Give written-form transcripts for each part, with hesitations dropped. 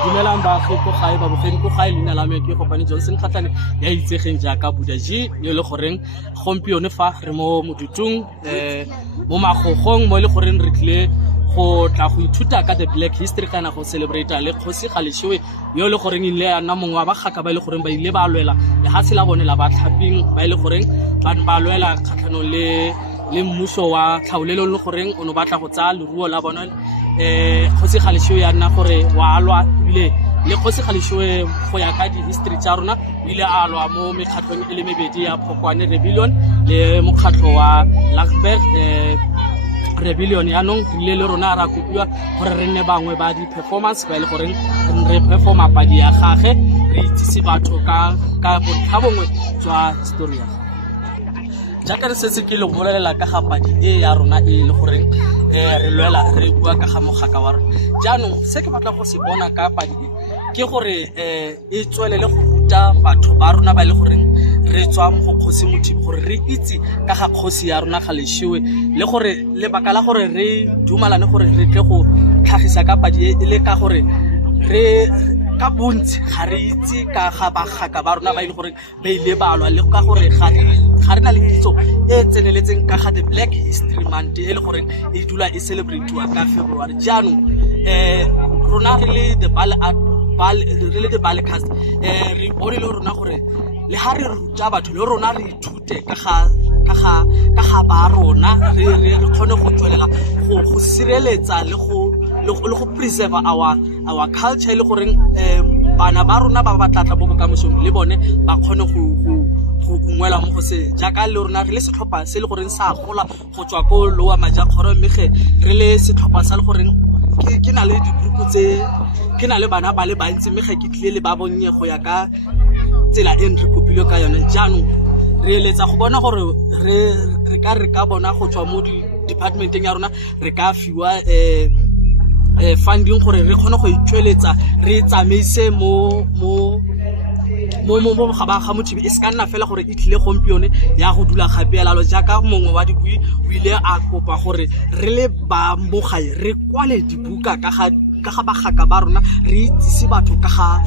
Dumelang baagi ko gae ba bogedi ko gae leina la me ke Kopane Johnson Kgatlana ya itsegeng jaaka Budaji yo le goreng gompieno fa re mo modutung mo magogong mo le goreng re tlile go tla go ithuta ka the Black History kana go celebrate le Kgosi Galeshiwe yo le goreng ile ya nna mongwe wa bagaka ba ile goreng ba ile ba lwela le ha se la bone la ba tlhaping ba ile goreng ba lwela kgatlhanong le mmuso wa tlhaolelo le goreng o no batla go tsaya leruo la bona Kgosi Galeshiwe ya nna gore wa alwa ile le Kgosi Galeshiwe go ya ka di history tsa rona ile a alwa mo mekgatlhong e le mebedi ya Phokwane Rebellion le mokgatlho wa Lagberg Rebellion ya nong le rona ra kopiwa gore re nne bangwe ba di performance ba ile gore re performa padi ya gage re itsise batho ka bontlhabongwe tswa story ya jaaka re setse ke le bolela ka ga padi e ya rona e le gore re lwela re bua ka ga mogaka wa rona jaanong se ke batla go se bona ka padi ke gore e tswelele go ruta batho ba rona ba ile gore re tswa mo go Kgosi Mothibi gore re itse ka ga Kgosi ya rona Galeshiwe le gore le bakala gore re dumalane gore re tle go tlhagisa ka padi e le ka gore re ka bontsi ga re itse ka ga bagaka ba rona ba ile gore ba ile balwa le ka gore ga re na le kitso e tseneletseng ka ga the Black History Month e le gore e dula e celebrate-wa ka February jaanong rona re le the Balecast re bone le rona gore le ha re ruta batho le rona re ithute ka ga ba rona re kgone go tswelela go sireletsa le go preserve our culture le gore bana ba rona ba batlatla bo bokamosong le bone ba kgone go ungwela mo go se jaaka le rona re le setlhopha se le gore sa gola go tswa ko Lower Majakgoro mmege re le setlhopha sa le gore ke na le digroup tse ke na le bana ba le bantsi mmege ke tlile le ba bonnye go ya ka tsela e re kopile ka yone jaanong re eletsa go bona gore re ka bona go tswa mo departmenteng ya rona re ka fiwa funding gore re kgone go itsweletsa re tsamaise mo ga Mothibi e se ka nna fela gore e tlile gompieno ya go dula gape ya lalo jaaka mongwe wa dibui o ile a kopa gore re le ba mogae re kwale dibuka ka ga bagaka ba rona re itsise batho ka ga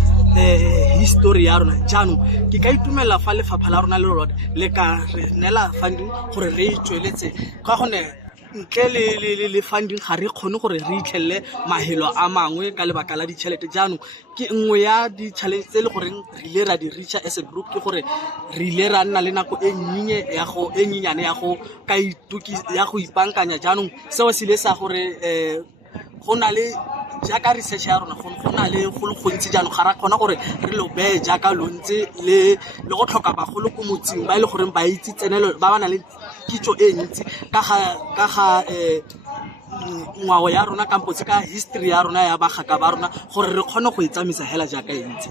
history ya rona jaanong ke ka itumela fa lefapha la rona le lona le ka re nela funding gore re itsweletse ka gone ntle le funding ga re kgone gore re itlhelle mahelo a mangwe ka lebaka la ditšhelete jaanong ke nngwe ya di-challenge tse le goreng re ile ra di reacha as a group ke gore re ile ra nna le nako e nyenyane ya go ipankanya jaanong seo se ile sa gore go na le jaaka research ya rona go na le go le gontsi jaanong ga ra kgona gore re lo beye jaaka lo ntse le go tlhoka bagolo ko motseng ba ile gore ba itse tsenelo ba bana le kitso e ntsi ka ga ngwao ya rona kampotse ka history ya rona ya bagaka ba rona gore re kgone go itsamisa hela jaaka e ntse